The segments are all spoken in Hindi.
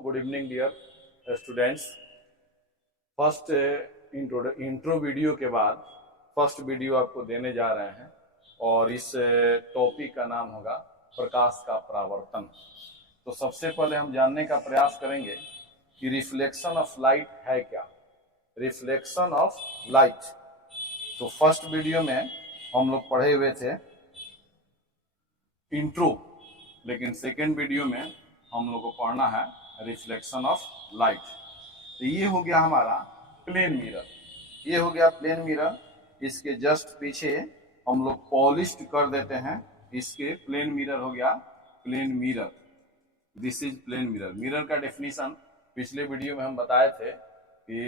Good evening dear students. First intro video के बाद फर्स्ट वीडियो आपको देने जा रहे हैं और इस टॉपिक का नाम होगा प्रकाश का परावर्तन। तो सबसे पहले हम जानने का प्रयास करेंगे कि रिफ्लेक्शन ऑफ लाइट है क्या। रिफ्लेक्शन ऑफ लाइट, तो फर्स्ट वीडियो में हम लोग पढ़े हुए थे इंट्रो, लेकिन सेकेंड वीडियो में हम लोग को पढ़ना है रिफ्लेक्शन ऑफ लाइट। तो ये हो गया हमारा प्लेन मिरर, ये हो गया प्लेन मिरर। इसके जस्ट पीछे हम लोग पॉलिश्ड कर देते हैं, इसके प्लेन मिरर हो गया plane mirror. This is plane mirror. Mirror का डेफिनेशन पिछले वीडियो में हम बताए थे कि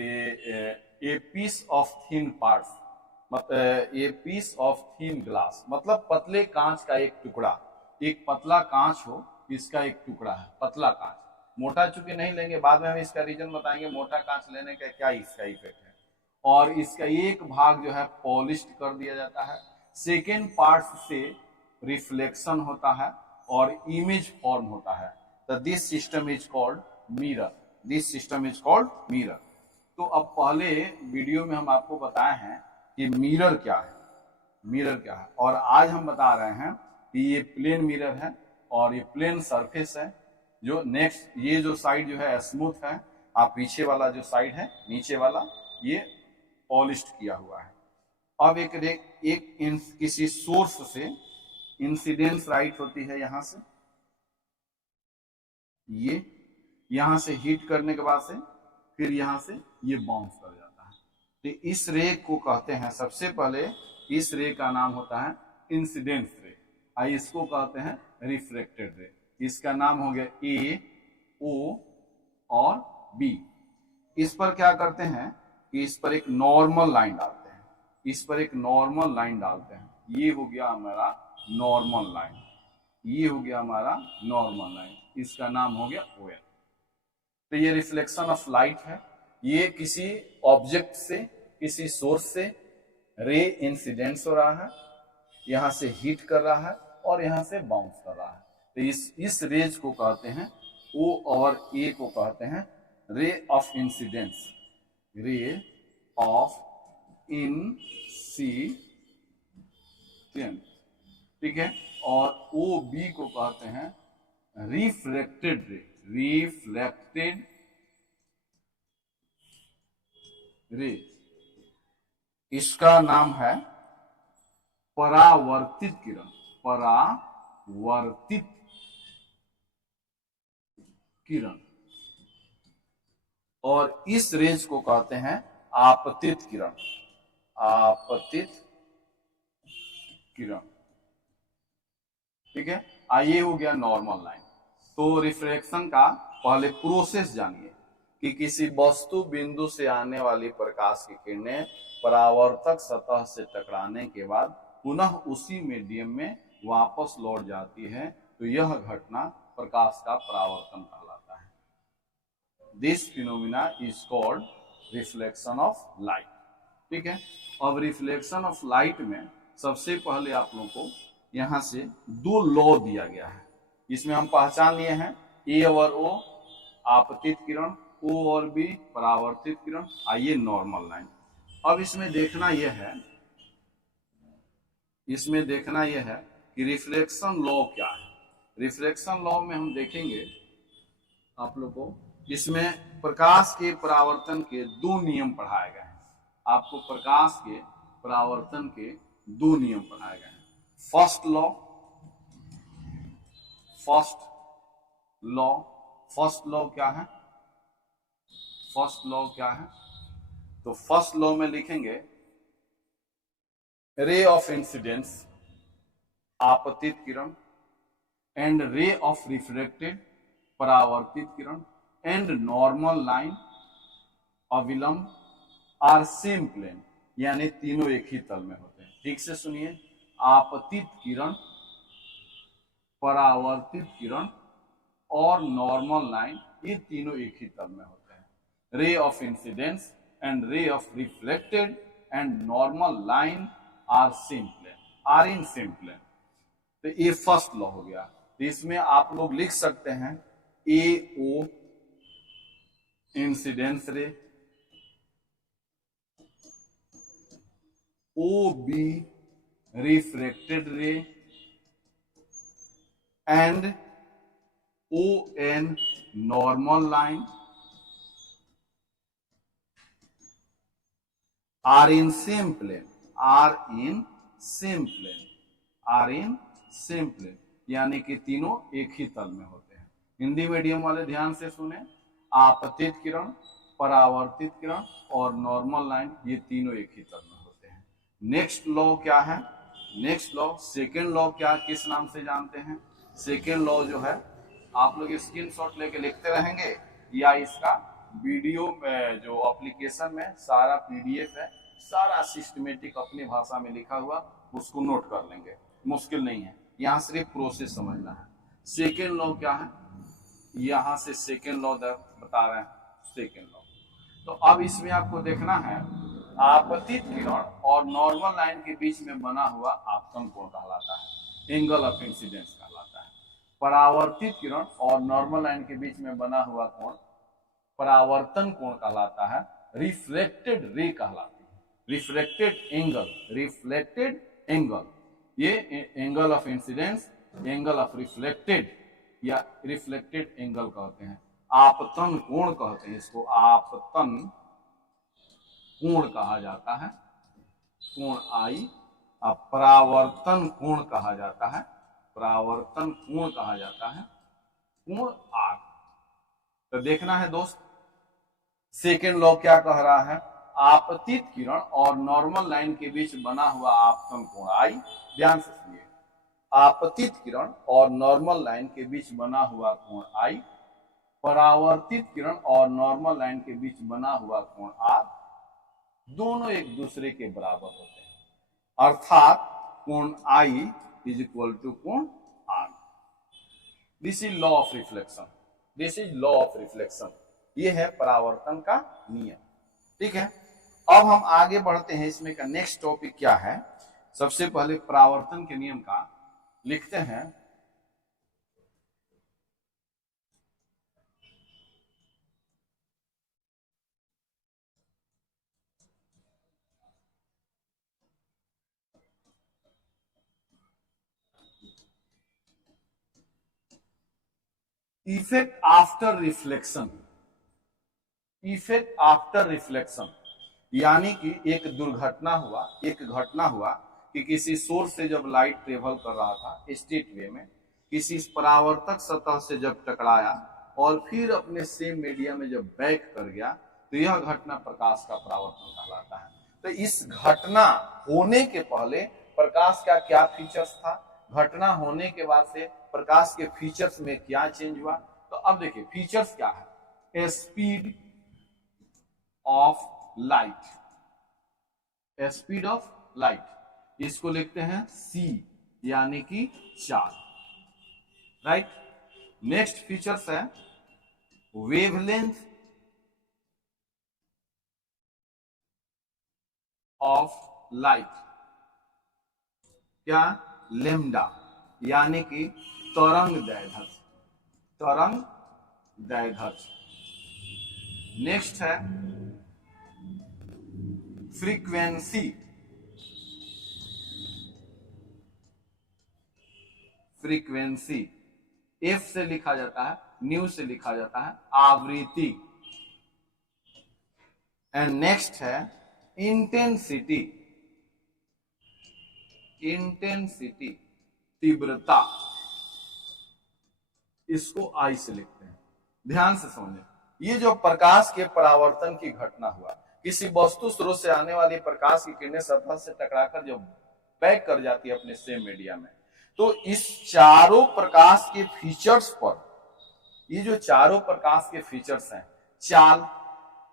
a piece of thin parts, a piece of thin glass मतलब पतले कांच का एक टुकड़ा, एक पतला कांच हो इसका एक टुकड़ा है, पतला कांच। मोटा चूंकि नहीं लेंगे, बाद में हम इसका रीजन बताएंगे मोटा कांच लेने का क्या इसका इफेक्ट है। और इसका एक भाग जो है पॉलिश्ड कर दिया जाता है, सेकेंड पार्ट से रिफ्लेक्शन होता है और इमेज फॉर्म होता है। तो this system is called mirror, this system is called mirror. तो अब पहले वीडियो में हम आपको बताए हैं कि मिरर क्या है, मिरर क्या है, और आज हम बता रहे हैं कि ये प्लेन मिरर है और ये प्लेन सरफेस है। जो नेक्स्ट ये जो साइड जो है स्मूथ है, आप पीछे वाला जो साइड है नीचे वाला ये पॉलिश्ड किया हुआ है। अब किसी सोर्स से इंसिडेंस लाइट होती है, यहां से ये यहां से हीट करने के बाद से फिर यहां से ये बाउंस कर जाता है। तो इस रे को कहते हैं, सबसे पहले इस रे का नाम होता है इंसिडेंस रे, इसको कहते हैं रिफ्लेक्टेड रे। इसका नाम हो गया ए, ओ और बी। इस पर क्या करते हैं कि इस पर एक नॉर्मल लाइन डालते हैं, इस पर एक नॉर्मल लाइन डालते हैं। ये हो गया हमारा नॉर्मल लाइन, ये हो गया हमारा नॉर्मल लाइन, इसका नाम हो गया ओ एन। तो ये रिफ्लेक्शन ऑफ लाइट है। ये किसी ऑब्जेक्ट से, किसी सोर्स से रे इंसिडेंस हो रहा है, यहां से हीट कर रहा है और यहां से बाउंस कर रहा है। तो इस रेज को कहते हैं, ओ और ए को कहते हैं रे ऑफ इंसिडेंस, रे ऑफ इंसिडेंस, ठीक है। और ओ बी को कहते हैं रिफ्लेक्टेड रे, रिफ्लेक्टेड रे। इसका नाम है परावर्तित किरण, परावर्तित किरण। और इस रेज को कहते हैं आपतित किरण, आपतित किरण, ठीक है। ये हो गया नॉर्मल लाइन। तो रिफ्लेक्शन का पहले प्रोसेस जानिए कि किसी वस्तु बिंदु से आने वाली प्रकाश की किरणें परावर्तक सतह से टकराने के बाद पुनः उसी मीडियम में वापस लौट जाती है, तो यह घटना प्रकाश का परावर्तन कहलाता है। This phenomena is called reflection of light, ठीक है। अब रिफ्लेक्शन ऑफ लाइट में सबसे पहले आप लोगों को यहां से दो लॉ दिया गया है, इसमें हम पहचान लिए हैं ए और ओ आपतित किरण, ओ और बी परावर्तित किरण, आइए नॉर्मल लाइन। अब इसमें देखना यह है, इसमें देखना यह है कि रिफ्लेक्शन लॉ क्या है। रिफ्लेक्शन लॉ में हम देखेंगे आप लोग को, इसमें प्रकाश के परावर्तन के दो नियम पढ़ाए गए हैं। आपको प्रकाश के परावर्तन के दो नियम पढ़ाए गए हैं। First law, first law, first law क्या है, फर्स्ट लॉ क्या है, तो फर्स्ट लॉ में लिखेंगे रे ऑफ इंसिडेंस आपतित किरण एंड रे ऑफ रिफ्लेक्टेड परावर्तित किरण एंड नॉर्मल लाइन अविलंब आर सेम प्लेन, यानी तीनों एक ही तल में होते हैं। ठीक से सुनिए, आपतित किरण, परावर्तित किरण और नॉर्मल लाइन, ये तीनों एक ही तल में होते हैं। Ray of incidence and ray of reflected and normal line are same plane, are in same plane. तो ये फर्स्ट लॉ हो गया। तो इसमें आप लोग लिख सकते हैं ए O incidence ray, O B refracted ray, and O N normal line are in same plane, are in same plane, are in same plane, यानी कि तीनों एक ही तल में होते हैं। हिंदी मीडियम वाले ध्यान से सुने, आपतित किरण, परावर्तित किरण और नॉर्मल लाइन, ये तीनों एक ही तल में होते हैं। नेक्स्ट लॉ क्या है? नेक्स्ट लॉ, सेकेंड लॉ क्या किस नाम से जानते हैं? सेकेंड लॉ जो है, आप लोग स्क्रीनशॉट लेके लिखते रहेंगे या इसका वीडियो जो एप्लीकेशन में सारा पीडीएफ है, सारा सिस्टमेटिक अपनी भाषा में लिखा हुआ, उसको नोट कर लेंगे, मुश्किल नहीं है, यहाँ सिर्फ प्रोसेस समझना है। सेकेंड लॉ क्या है? यहाँ से सेकेंड लॉ बता रहे हैं, सेकेंड लॉ। तो अब इसमें आपको देखना है, आपतित किरण और नॉर्मल लाइन के बीच में बना हुआ आपतन कोण कहलाता है, एंगल ऑफ इंसिडेंस कहलाता है। परावर्तित किरण और नॉर्मल लाइन के बीच में बना हुआ कोण परावर्तन कोण कहलाता है, रिफ्लेक्टेड रे कहलाती है, रिफ्लेक्टेड एंगल, रिफ्लेक्टेड एंगल, ये angle of incidence, angle of reflected या रिफ्लेक्टेड एंगल कहते हैं। आपतन कोण कहते हैं इसको, आपतन कोण कहा जाता है, कोण आई। अब परावर्तन कोण कहा जाता है, परावर्तन कोण कहा जाता है, कोण आर। तो देखना है दोस्त, सेकेंड लॉ क्या कह रहा है? आपतित किरण और नॉर्मल लाइन के बीच बना हुआ आपतन कोण आई, ध्यान से सुनिए, आपतित किरण और नॉर्मल लाइन के बीच बना हुआ कोण आई, परावर्तित किरण और नॉर्मल लाइन के बीच बना हुआ कोण आर, दोनों एक दूसरे के बराबर होते हैं, अर्थात कोण आई इज इक्वल टू कोण r. This is law of reflection, this is law of reflection, ये है परावर्तन का नियम। ठीक है, अब हम आगे बढ़ते हैं, इसमें का नेक्स्ट टॉपिक क्या है? सबसे पहले परावर्तन के नियम का लिखते हैं। Effect after reflection, effect after reflection, यानी कि एक दुर्घटना हुआ, एक घटना हुआ कि किसी सोर्स से जब लाइट ट्रेवल कर रहा था स्ट्रेट वे में, किसी परावर्तक सतह से जब टकराया और फिर अपने सेम मीडिया में जब बैक कर गया, तो यह घटना प्रकाश का परावर्तन कहलाता है। तो इस घटना होने के पहले प्रकाश का क्या फीचर्स था, घटना होने के बाद से प्रकाश के फीचर्स में क्या चेंज हुआ? तो अब देखिए फीचर्स क्या है, speed of light, speed of light, इसको लिखते हैं c, यानी कि चाल, राइट। नेक्स्ट फीचर्स है वेवलेंथ ऑफ लाइट, क्या? लेम्डा, यानी कि तरंग दैर्घ्य, तरंग दैर्घ्य। नेक्स्ट है फ्रीक्वेंसी, फ्रीक्वेंसी एफ से लिखा जाता है, न्यू से लिखा जाता है आवृत्ति। एंड नेक्स्ट है इंटेंसिटी, इंटेंसिटी तीव्रता, इसको आई से लिखते हैं। ध्यान से समझें, ये जो प्रकाश के परावर्तन की घटना हुआ, किसी वस्तु स्रोत से आने वाली प्रकाश की किरणें सतह से टकराकर जब बैक कर जाती है अपने सेम मीडिया में, तो इस चारों प्रकाश के फीचर्स पर, ये जो चारों प्रकाश के फीचर्स हैं, चाल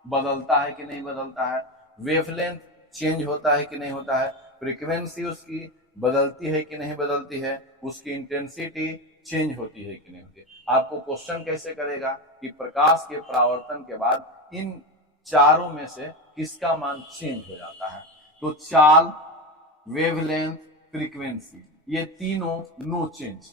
बदलता है कि नहीं बदलता है, वेवलेंथ चेंज होता है कि नहीं होता है, फ्रीक्वेंसी उसकी बदलती है कि नहीं बदलती है, उसकी इंटेंसिटी चेंज होती है कि नहीं होती है। आपको क्वेश्चन कैसे करेगा कि प्रकाश के परावर्तन के बाद इन चारों में से किसका मान चेंज हो जाता है? तो चाल, वेवलेंथ, फ्रीक्वेंसी, ये तीनों नो चेंज,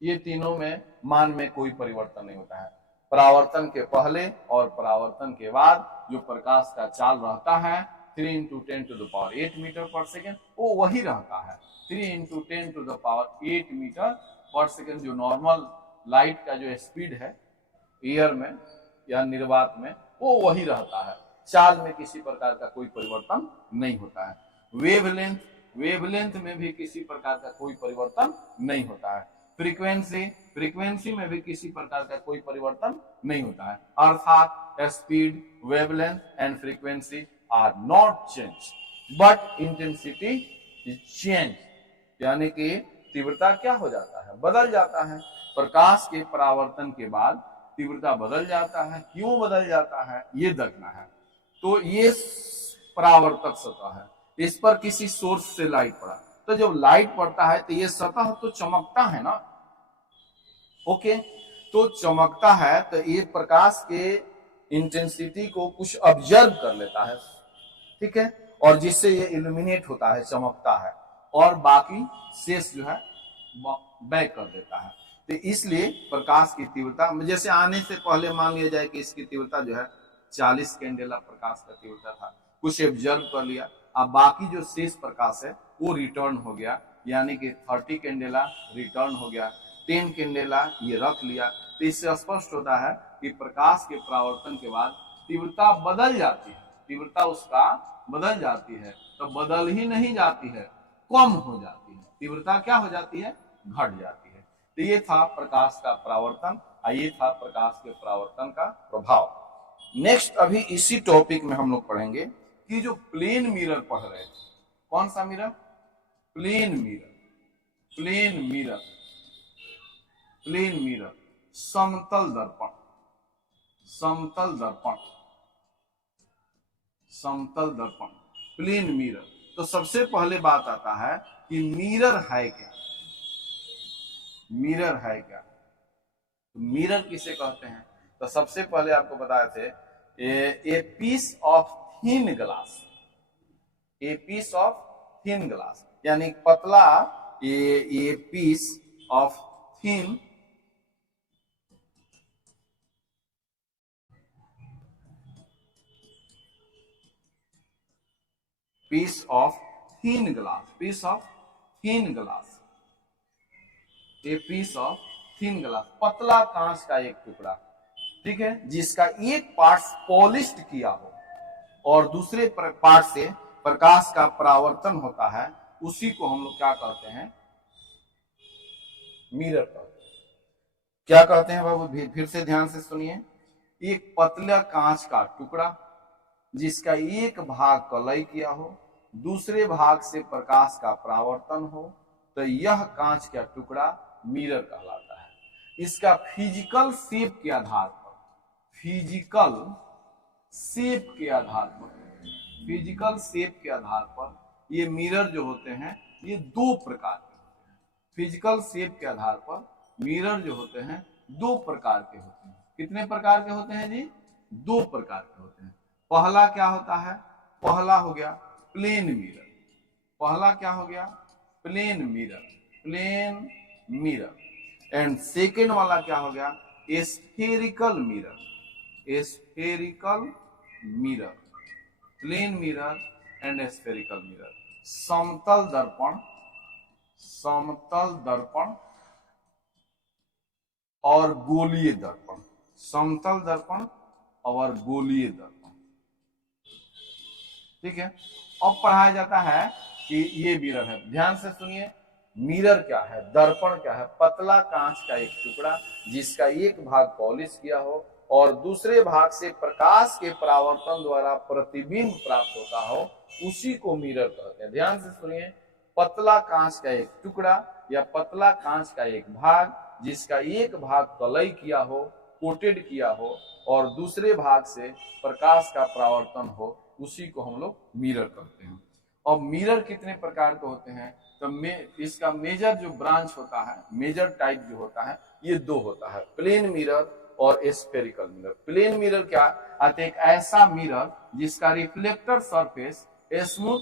ये तीनों में मान में कोई परिवर्तन नहीं होता है। परावर्तन के पहले और परावर्तन के बाद जो प्रकाश का चाल रहता है 3 इंटू 10⁸ मीटर पर सेकेंड, वो वही रहता है। 3 इंटू 10⁸ मीटर पर सेकेंड जो नॉर्मल लाइट का जो स्पीड है एयर में या निर्वात में, वो वही रहता है। चाल में किसी प्रकार का कोई परिवर्तन नहीं होता है। वेवलेंथ में भी किसी प्रकार का कोई परिवर्तन नहीं होता है। फ्रीक्वेंसी में भी किसी प्रकार का कोई परिवर्तन नहीं होता है। अर्थात speed, wavelength and frequency are not change but intensity is change, यानी कि तीव्रता क्या हो जाता है, बदल जाता है। प्रकाश के परावर्तन के बाद तीव्रता बदल जाता है। क्यों बदल जाता है ये देखना है। तो ये परावर्तक सतह है, इस पर किसी सोर्स से लाइट पड़ा, तो जब लाइट पड़ता है तो ये सतह तो चमकता है ना, ओके, तो चमकता है तो ये प्रकाश के इंटेंसिटी को कुछ ऑब्जर्व कर लेता है, ठीक है, और जिससे ये इल्यूमिनेट होता है, चमकता है, और बाकी शेष जो है बैक कर देता है। तो इसलिए प्रकाश की तीव्रता, जैसे आने से पहले मान लिया जाए कि इसकी तीव्रता जो है 40 कैंडेला प्रकाश का तीव्रता था, कुछ ऑब्जर्व कर लिया, अब बाकी जो शेष प्रकाश है वो रिटर्न हो गया, यानी कि 30 कैंडेला रिटर्न हो गया, 10 कैंडेला ये रख लिया। तो इससे स्पष्ट होता है कि प्रकाश के परावर्तन के बाद तीव्रता बदल जाती है, तीव्रता उसका बदल जाती है, तो बदल ही नहीं जाती है, कम हो जाती है, तीव्रता क्या हो जाती है, घट जाती है। तो ये था प्रकाश का परावर्तन, ये था प्रकाश के परावर्तन का प्रभाव। नेक्स्ट अभी इसी टॉपिक में हम लोग पढ़ेंगे कि जो प्लेन मिरर पढ़ रहे थे, कौन सा mirror, plane mirror, plane mirror, plane mirror, समतल दर्पण, समतल दर्पण, समतल दर्पण, प्लेन मिरर। तो सबसे पहले बात आता है कि मिरर है क्या, मिरर है क्या, तो मिरर किसे कहते हैं। तो सबसे पहले आपको बताए थे a piece of thin glass, a piece of thin glass, यानी पतला ये piece of thin piece of thin glass, piece of thin glass, a piece of thin glass, पतला कांच का एक टुकड़ा, ठीक है, जिसका एक पार्ट पॉलिश्ड किया हो और दूसरे पार्ट से प्रकाश का परावर्तन होता है, उसी को हम लोग क्या कहते हैं, मिरर कहते हैं। क्या कहते हैं बाबू, फिर से ध्यान से सुनिए। एक पतला कांच का टुकड़ा जिसका एक भाग कलई किया हो, दूसरे भाग से प्रकाश का परावर्तन हो, तो यह कांच का टुकड़ा मिरर कहलाता है। इसका फिजिकल शेप के आधार पर, फिजिकल शेप के आधार पर, फिजिकल शेप के आधार पर ये मिरर जो होते हैं ये दो प्रकार के होते हैं। फिजिकल शेप के आधार पर मिरर जो होते हैं दो प्रकार के होते हैं। कितने प्रकार के होते हैं जी, दो प्रकार के होते हैं। पहला क्या होता है, पहला हो गया प्लेन मिरर, पहला क्या हो गया, plane mirror, plane mirror. And second वाला क्या हो गया, spherical mirror, spherical mirror, plane mirror and spherical mirror. समतल दर्पण, समतल दर्पण और गोलीय दर्पण, समतल दर्पण और गोलीय दर्पण, ठीक है। अब पढ़ाया जाता है कि ये मिरर है, ध्यान से सुनिए। मिरर क्या है, दर्पण क्या है, पतला कांच का एक टुकड़ा जिसका एक भाग पॉलिश किया हो और दूसरे भाग से प्रकाश के परावर्तन द्वारा प्रतिबिंब प्राप्त होता हो, उसी को मिरर कहते हैं। ध्यान से सुनिए, पतला कांच का एक टुकड़ा या पतला कांच का एक भाग जिसका एक भाग कलई किया हो, कोटेड किया हो, और दूसरे भाग से प्रकाश का परावर्तन हो, उसी को हम लोग मिरर कहते हैं। और मिरर कितने प्रकार के होते हैं, तो इसका मेजर जो ब्रांच होता है, मेजर टाइप जो होता है, ये दो होता है, प्लेन मिरर और स्फेरिकल मिरर। प्लेन मिरर क्या, एक ऐसा मिरर जिसका रिफ्लेक्टर सरफेस स्मूथ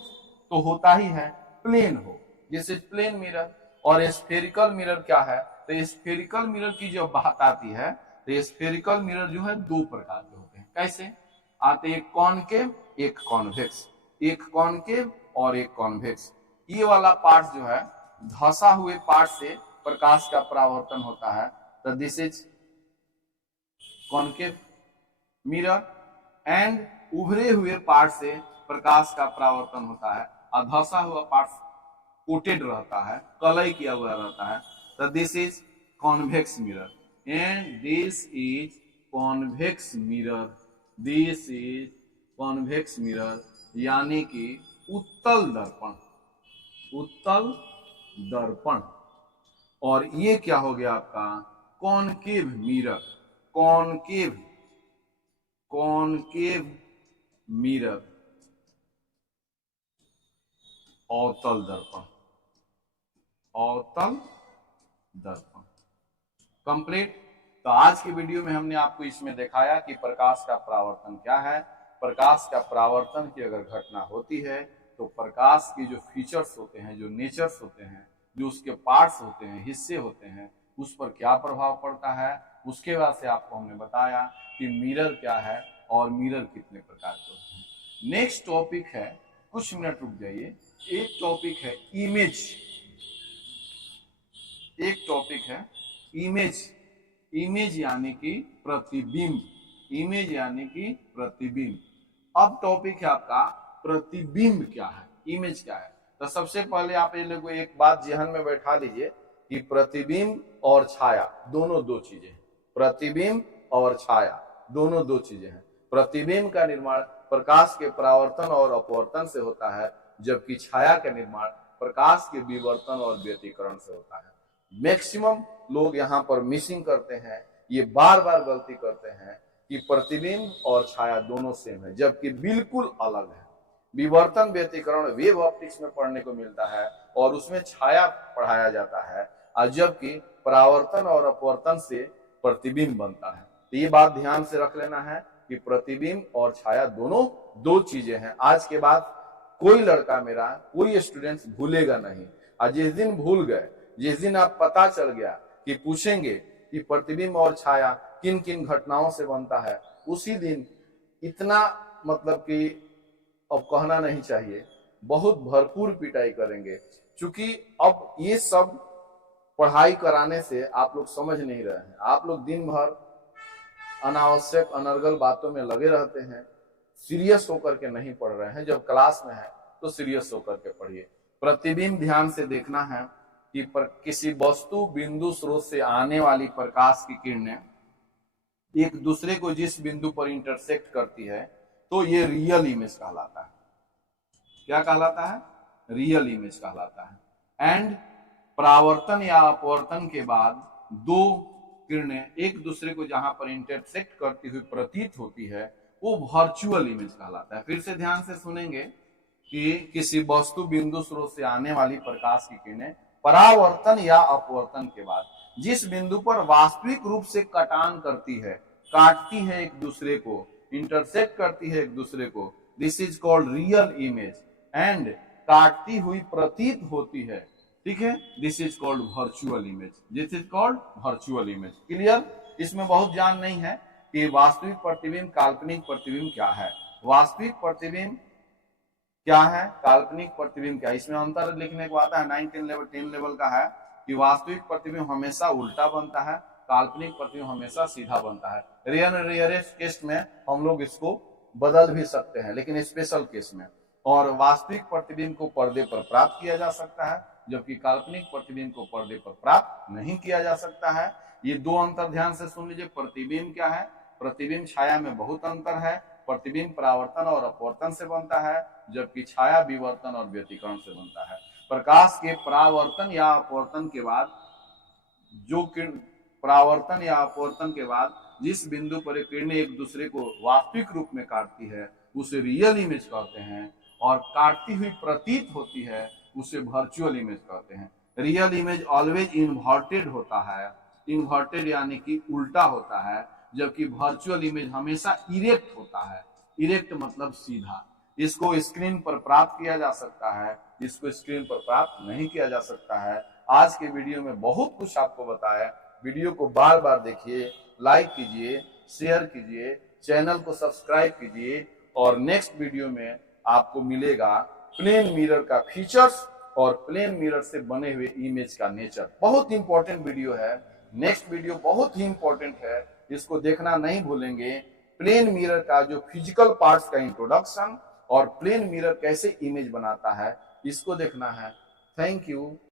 तो होता ही है, प्लेन हो, जैसे प्लेन मिरर। और स्फेरिकल मिरर क्या है, तो स्फेरिकल मिरर की जब बात आती है तो स्फेरिकल मिरर जो है दो प्रकार के होते हैं। कैसे आते हैं? एक कॉनकेव, एक कॉन्वेक्स। एक कॉनकेव और एक कॉन्वेक्स। ये वाला पार्ट जो है धंसा हुए पार्ट से प्रकाश का परावर्तन होता है, तो this is concave mirror. And उभरे हुए पार्ट से प्रकाश का परावर्तन होता है और धंसा हुआ पार्ट कोटेड रहता है, कलई किया हुआ रहता है, तो this is convex mirror. And this is convex mirror, this is convex mirror यानी कि उत्तल दर्पण, उत्तल दर्पण। और ये क्या हो गया आपका? Concave mirror, concave, concave mirror, अवतल दर्पण, अवतल दर्पण। कंप्लीट। तो आज की वीडियो में हमने आपको इसमें दिखाया कि प्रकाश का परावर्तन क्या है। प्रकाश का परावर्तन की अगर घटना होती है तो प्रकाश की जो फीचर्स होते हैं, जो नेचर्स होते हैं, जो उसके पार्ट्स होते हैं, हिस्से होते हैं, उस पर क्या प्रभाव पड़ता है। उसके बाद से आपको हमने बताया कि मिरर क्या है और मिरर कितने प्रकार के होते हैं। नेक्स्ट टॉपिक है, कुछ मिनट रुक जाइए, एक टॉपिक है इमेज, एक टॉपिक है इमेज। इमेज यानी कि प्रतिबिंब, इमेज यानी कि प्रतिबिंब। अब टॉपिक है आपका प्रतिबिंब क्या है, इमेज क्या है। तो सबसे पहले आप ये लोगों एक बात जहन में बैठा लीजिए कि प्रतिबिंब और छाया दोनों दो चीजें हैं। प्रतिबिंब और छाया दोनों दो चीजें हैं। प्रतिबिंब का निर्माण प्रकाश के परावर्तन और अपवर्तन से होता है, जबकि छाया का निर्माण प्रकाश के विवर्तन और व्यतिकरण से होता है। मैक्सिमम लोग यहाँ पर मिसिंग करते हैं, ये बार बार गलती करते हैं कि प्रतिबिंब और छाया दोनों सेम है, जबकि बिल्कुल अलग है। विवर्तन व्यतिकरण वेव ऑप्टिक्स में पढ़ने को मिलता है और उसमें छाया पढ़ाया जाता है, और जबकि परावर्तन और अपवर्तन से प्रतिबिंब बनता है। तो ये बात ध्यान से रख लेना है कि प्रतिबिंब और छाया दोनों दो चीजें हैं। आज के बाद कोई लड़का मेरा, कोई स्टूडेंट भूलेगा नहीं। और जिस दिन भूल गए, जिस दिन आप पता चल गया कि पूछेंगे कि प्रतिबिंब और छाया किन किन घटनाओं से बनता है, उसी दिन इतना मतलब कि अब कहना नहीं चाहिए, बहुत भरपूर पिटाई करेंगे। क्योंकि अब ये सब पढ़ाई कराने से आप लोग समझ नहीं रहे हैं। आप लोग दिन भर अनावश्यक अनर्गल बातों में लगे रहते हैं, सीरियस होकर के नहीं पढ़ रहे हैं। जब क्लास में है तो सीरियस होकर के पढ़िए। प्रतिबिंब ध्यान से देखना है कि किसी वस्तु बिंदु स्रोत से आने वाली प्रकाश की किरणें एक दूसरे को जिस बिंदु पर इंटरसेक्ट करती है तो ये रियल इमेज कहलाता है। क्या कहलाता है? रियल इमेज कहलाता है। एंड परावर्तन या अपवर्तन के बाद दो किरणें एक दूसरे को जहां पर इंटरसेक्ट करती हुई प्रतीत होती है वो वर्चुअल इमेज कहलाता है। फिर से ध्यान से सुनेंगे कि किसी वस्तु बिंदु स्रोत से आने वाली प्रकाश की किरणें परावर्तन या अपवर्तन के बाद जिस बिंदु पर वास्तविक रूप से कटान करती है, काटती है एक दूसरे को, इंटरसेक्ट करती है एक दूसरे को, this is called real image. And काटती हुई प्रतीत होती है, ठीक है, this is called virtual image, this is called virtual image. Clear? इसमें बहुत जान नहीं है कि वास्तविक प्रतिबिंब काल्पनिक प्रतिबिंब क्या है। वास्तविक प्रतिबिंब क्या है, काल्पनिक प्रतिबिंब क्या है, इसमें अंतर लिखने को आता है। 9-10 लेवल का है कि वास्तविक प्रतिबिंब हमेशा उल्टा बनता है, काल्पनिक प्रतिबिंब हमेशा सीधा बनता है। रेयरेस्ट केस में हम लोग इसको बदल भी सकते हैं, लेकिन स्पेशल केस में। और वास्तविक प्रतिबिंब को पर्दे पर प्राप्त किया जा सकता है, जबकि काल्पनिक प्रतिबिंब को पर्दे पर प्राप्त नहीं किया जा सकता है। ये दो अंतर ध्यान से सुन लीजिए। प्रतिबिंब क्या है? प्रतिबिंब छाया में बहुत अंतर है। प्रतिबिंब परावर्तन और अपवर्तन से बनता है, जबकि छाया विवर्तन और व्यतिकरण से बनता है। प्रकाश के परावर्तन या अपवर्तन के बाद जो किरण परावर्तन या अपवर्तन के बाद जिस बिंदु पर किरणें एक दूसरे को वास्तविक रूप में काटती है उसे रियल इमेज कहते हैं, और काटती हुई प्रतीत होती है उसे वर्चुअल इमेज कहते हैं। रियल इमेज ऑलवेज इन्वर्टेड होता है, इन्वर्टेड यानी कि उल्टा होता है, जबकि वर्चुअल इमेज हमेशा इरेक्ट होता है। इरेक्ट मतलब सीधा। इसको स्क्रीन पर प्राप्त किया जा सकता है, इसको स्क्रीन पर प्राप्त नहीं किया जा सकता है। आज के वीडियो में बहुत कुछ आपको बताया। वीडियो को बार बार देखिए, लाइक कीजिए, शेयर कीजिए, चैनल को सब्सक्राइब कीजिए और नेक्स्ट वीडियो में आपको मिलेगा प्लेन मिरर का फीचर्स और प्लेन मिरर से बने हुए इमेज का नेचर। बहुत इंपॉर्टेंट वीडियो है, नेक्स्ट वीडियो बहुत ही इंपॉर्टेंट है, इसको देखना नहीं भूलेंगे। प्लेन मिरर का जो फिजिकल पार्ट्स का इंट्रोडक्शन और प्लेन मिरर कैसे इमेज बनाता है, इसको देखना है। Thank you.